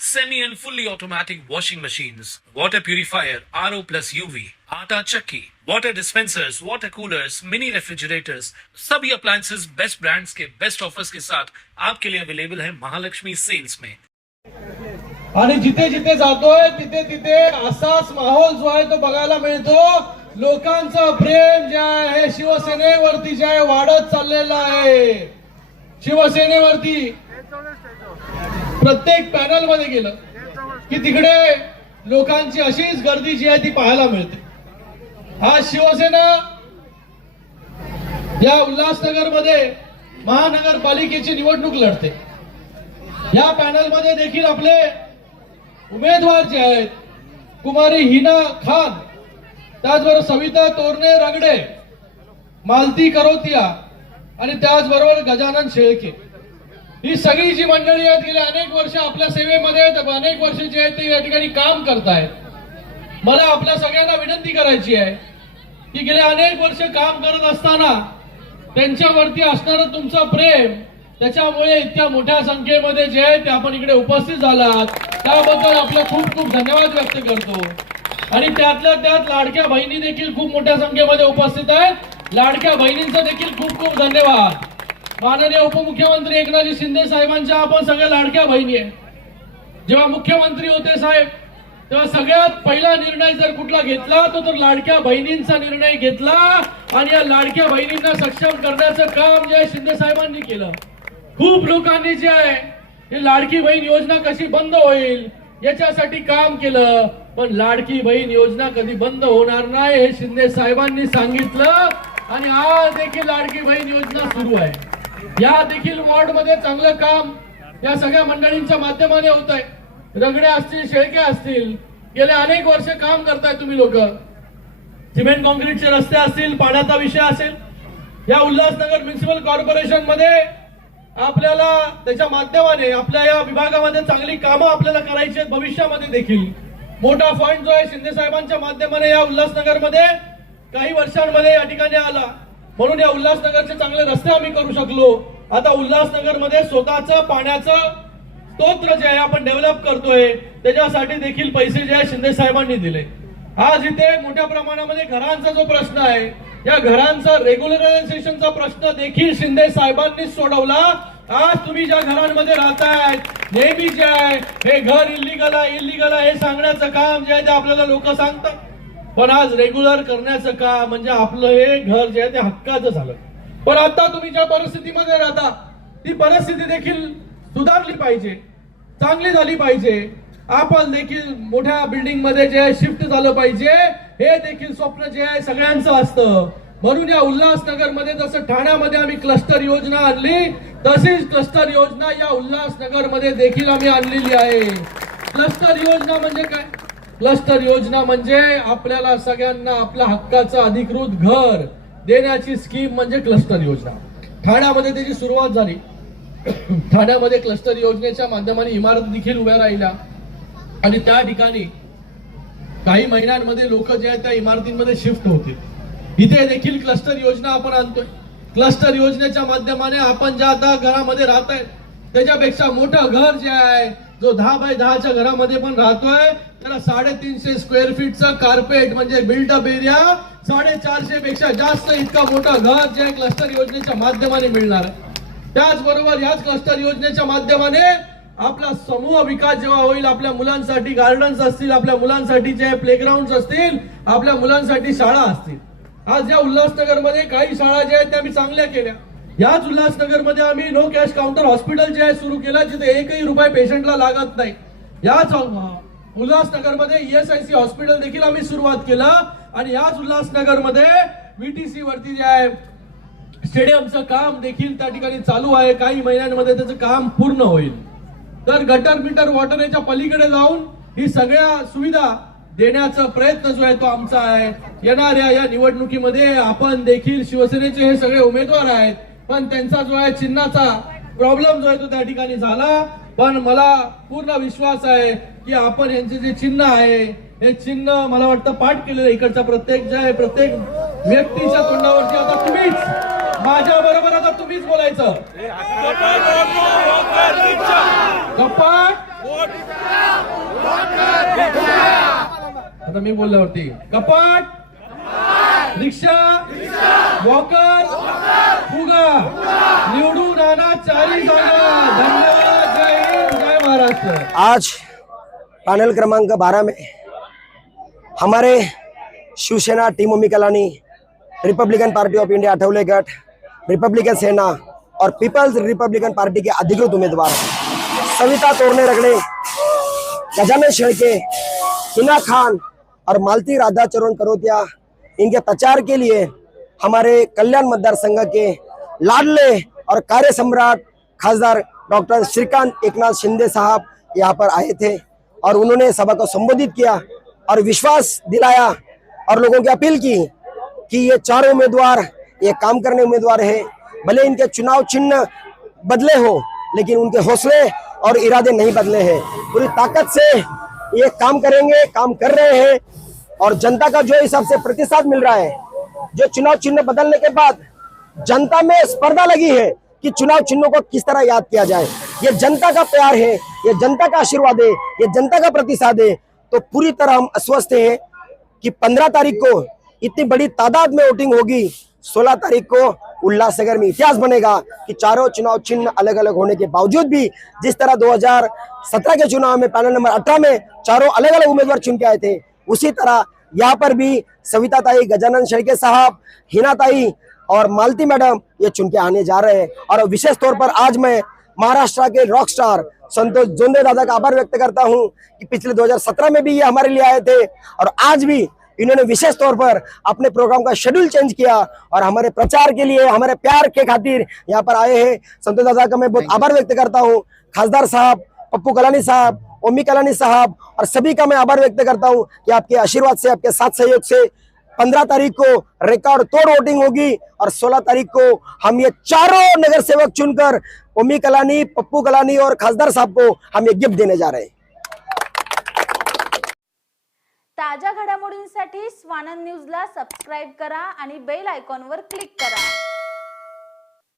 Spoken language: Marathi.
semi and fully automatic washing machines, water purifier, RO plus UV, आटा चक्की, water dispensers, water coolers, mini refrigerators, सभी appliances बेस्ट ब्रांड्स के बेस्ट ऑफर्स के साथ आपके लिए अवेलेबल है महालक्ष्मी सेल्स में आणि जिथे जिथे जातोय तिथे तिथे असाच माहोल जो आहे तो बघायला मिळतो. लोकांचं प्रेम जे आहे शिवसेनेवरती जे आहे वाढत चाललेलं आहे. शिवसेनेवरती प्रत्येक पॅनलमध्ये गेलं की तिकडे लोकांची अशीच गर्दी जी आहे ती पाहायला मिळते. आज शिवसेना या उल्हासनगरमध्ये महानगरपालिकेची निवडणूक लढते. या पॅनलमध्ये देखील आपले उमेदवार जे आहेत कुमारी हिना खान त्याचबरोबर सविता तोरणे रगडे मालती करोतिया आणि त्याचबरोबर गजानन शेळके. ही सगळी जी मंडळी आहेत गेली अनेक वर्ष आपल्या सेवेमध्ये आहेत, अनेक वर्ष जे आहेत ते या ठिकाणी काम करतायत. मला आपल्या सगळ्यांना विनंती करायची आहे की गेले अनेक वर्ष काम करत असताना त्यांच्यावरती असणारं तुमचं प्रेम त्याच्यामुळे इतक्या मोठ्या संख्येमध्ये जे आहे ते आपण इकडे उपस्थित झालात. त्याबद्दल आपले खूप खूप धन्यवाद व्यक्त करतो. आणि त्यातल्या त्यात लाडक्या बहिणी देखील खूप मोठ्या संख्येमध्ये उपस्थित आहेत. लाडक्या बहिणींचा देखील खूप खूप धन्यवाद. माननीय उपमुख्यमंत्री एकनाथजी शिंदे साहेबांच्या आपण सगळ्या लाडक्या बहिणी आहे. जेव्हा मुख्यमंत्री होते साहेब तेव्हा सगळ्यात पहिला निर्णय जर कुठला घेतला तो तर लाडक्या बहिणींचा निर्णय घेतला आणि या लाडक्या बहिणींना सक्षम करण्याचं काम जे आहे शिंदे साहेबांनी केलं. खूप लोकांनी जे आहे ही लाडकी बहीण योजना कशी बंद होईल याच्यासाठी काम केलं पण लाडकी बहीण योजना कधी बंद होणार नाही हे शिंदे साहेबांनी सांगितलं आणि आज देखील लाडकी बहीण योजना सुरू आहे. या देखील वॉर्डमध्ये चांगलं काम या सगळ्या मंडळींच्या माध्यमाने होत आहे रगडे असतील शेळके असतील गेले अनेक वर्ष काम करताय तुम्ही लोक. सिमेंट कॉन्क्रीटचे रस्ते असतील पाण्याचा विषय असेल. या उल्हासनगर म्युन्सिपल कॉर्पोरेशनमध्ये आपल्याला त्याच्या माध्यमाने आपल्या या विभागामध्ये चांगली कामं आपल्याला करायची आहेत भविष्यामध्ये देखील. मोठा फंड जो आहे शिंदे साहेबांच्या माध्यमाने या उल्हासनगरमध्ये काही वर्षांमध्ये या ठिकाणी आला. म्हणून या उल्हासनगरचे चांगले रस्ते आम्ही करू शकलो. आता उल्हासनगरमध्ये स्वतःचं पाण्याचं स्तोत्र जे आहे आपण डेव्हलप करतोय त्याच्यासाठी देखील पैसे जे आहे शिंदे साहेबांनी दिले. आज इथे मोठ्या प्रमाणामध्ये घरांचा जो प्रश्न आहे या घरांचा रेग्युलरायझेशनचा प्रश्न देखील शिंदे साहेबांनी सोडवला. आज तुम्ही ज्या घरांमध्ये राहताय नेहमी जे आहे हे घर इल्लिगल आहे इल्लिगल आहे हे सांगण्याचं काम जे आहे ते आपल्याला लोक सांगतात. पण आज रेग्युलर करण्याचं का म्हणजे आपलं हे घर जे आहे ते हक्काचं झालं. पण आता तुम्ही ज्या परिस्थितीमध्ये राहता ती परिस्थिती देखील सुधारली पाहिजे चांगली झाली पाहिजे. आपण देखील मोठ्या बिल्डिंगमध्ये जे शिफ्ट झालं पाहिजे हे देखील स्वप्न जे आहे सगळ्यांचं असतं. म्हणून या उल्हासनगरमध्ये जसं ठाण्यामध्ये आम्ही क्लस्टर योजना आणली तशीच क्लस्टर योजना या उल्हासनगरमध्ये देखील आम्ही आणलेली आहे. क्लस्टर योजना म्हणजे काय? क्लस्टर योजना म्हणजे आपल्याला सगळ्यांना आपल्या हक्काचं अधिकृत घर देण्याची स्कीम म्हणजे क्लस्टर योजना. ठाण्यामध्ये त्याची सुरुवात झाली. ठाण्यामध्ये क्लस्टर योजनेच्या माध्यमाने इमारत देखील उभ्या राहिल्या. आणि त्या ठिकाणी काही महिन्यांमध्ये लोक जे आहेत त्या इमारतींमध्ये शिफ्ट होतील. इथे देखील क्लस्टर योजना आपण आणतोय. क्लस्टर योजनेच्या माध्यमाने आपण ज्या आता घरामध्ये राहत आहे त्याच्यापेक्षा मोठं घर जे आहे जो दहा बाय दहाच्या घरामध्ये पण राहतोय त्याला साडेतीनशे स्क्वेअर फीटचं कार्पेट म्हणजे बिल्डअप एरिया साडेचारशे पेक्षा जास्त इतका मोठा घर जे क्लस्टर योजनेच्या माध्यमाने मिळणार. त्याचबरोबर याच क्लस्टर योजनेच्या माध्यमाने आपला समूह विकास जेव्हा होईल आपल्या मुलांसाठी गार्डन्स असतील आपल्या मुलांसाठी जे प्लेग्राऊंड असतील आपल्या मुलांसाठी शाळा असतील. आज या उल्हासनगरमध्ये काही शाळा ज्या आहेत त्या मी चांगल्या केल्या. याच उल्हासनगरमध्ये आम्ही नो कॅश काउंटर हॉस्पिटल जे आहे सुरू केलं जिथे एकही रुपये पेशंटला लागत नाही. याच उल्हासनगरमध्ये ईएसआयसी हॉस्पिटल देखील आम्ही सुरुवात केलं आणि याच उल्हासनगरमध्ये व्हीटीसी वरती जे आहे स्टेडियमचं काम देखील त्या ठिकाणी चालू आहे. काही महिन्यांमध्ये त्याचं काम पूर्ण होईल. तर गटर मीटर वॉटर याच्या पलीकडे जाऊन ही सगळ्या सुविधा देण्याचा प्रयत्न जो आहे तो आमचा आहे. येणाऱ्या या निवडणुकीमध्ये आपण देखील शिवसेनेचे हे सगळे उमेदवार आहेत. पण त्यांचा जो आहे चिन्हाचा प्रॉब्लेम जो आहे तो त्या ठिकाणी झाला. पण मला पूर्ण विश्वास आहे की आपण यांचे जे चिन्ह आहे हे चिन्ह मला वाटतं पाठ केलेलं इकडचा प्रत्येक जे आहे प्रत्येक व्यक्तीच्या तोंडावरती. आता तुम्हीच माझ्या बरोबर आता तुम्हीच बोलायचं. कपाट आता मी बोलल्यावरती. कपाट रिक्षा वॉकर फुगा निवडून चारी धन्यवाद, जय जय महाराष्ट्र। आज पैनल क्रमांक 12 में हमारे Shiv Sena team Omi Kalani Republican Party of India Athawale गट रिपब्लिकन सेना और पीपल्स रिपब्लिकन पार्टी के अधिकृत उम्मीदवार सविता तोरने रगड़े, गजानन शेड़के हिना खान और मालती राधा चरण करोतिया इनके प्रचार के लिए हमारे कल्याण मतदार संघ के लाडले और कार्य सम्राट खासदार डॉक्टर श्रीकांत एकनाथ शिंदे साहब यहाँ पर आए थे और उन्होंने सभा को संबोधित किया और विश्वास दिलाया और लोगों की अपील की कि ये चारों उम्मीदवार, ये काम करने उम्मीदवार है। भले इनके चुनाव चिन्ह बदले हो, लेकिन उनके हौसले और इरादे नहीं बदले हैं। पूरी ताकत से ये काम करेंगे, काम कर रहे हैं। और जनता का जो हिसाब से प्रतिसाद मिल रहा है, जो चुनाव चिन्ह बदलने के बाद जनता में स्पर्धा लगी है कि चुनाव चिन्हों को किस तरह याद किया जाए। ये जनता का प्यार है, ये जनता का आशीर्वाद है, ये जनता का प्रतिसाद है। तो पूरी तरह हम अस्वस्थ हैं कि पंद्रह तारीख को इतनी बड़ी तादाद में वोटिंग होगी, सोलह तारीख को उल्लासनगर में इतिहास बनेगा कि चारों चुनाव चिन्ह अलग अलग होने के बावजूद भी जिस तरह 2017 के चुनाव में, पैनल नंबर 18 में चारों अलग अलग उम्मीदवार चुन के आए थे उसी तरह यहाँ पर भी सविता ताई गजानन शेड़के साहब हिना ताई और मालती मैडम ये चुन के आने जा रहे हैं। और विशेष तौर पर आज मैं महाराष्ट्र के रॉक स्टार संतोष जोंदे दादा का आभार व्यक्त करता हूँ कि पिछले 2017 में भी ये हमारे लिए आए थे और आज भी इन्होंने विशेष तौर पर अपने प्रोग्राम का शेड्यूल चेंज किया और हमारे प्रचार के लिए हमारे प्यार के खातिर यहाँ पर आए हैं। संतोष दादा का मैं बहुत आभार व्यक्त करता हूँ। खासदार साहब पप्पू कलानी साहब ओमी कलानी साहब और सभी का मैं आभार व्यक्त करता हूँ कि आपके आशीर्वाद से, आपके साथ सहयोग से पंद्रह तारीख को रिकॉर्ड तोड़ वोटिंग होगी और सोलह तारीख को हम ये चारों नगर सेवक चुनकर ओमी कलानी, पप्पू कलानी और खासदार साहब को हम ये गिफ्ट देने जा रहे हैं। ताज्या घडामोडींसाठी स्वानंद न्यूजला सबस्क्राईब करा बेल आयकॉनवर क्लिक करा.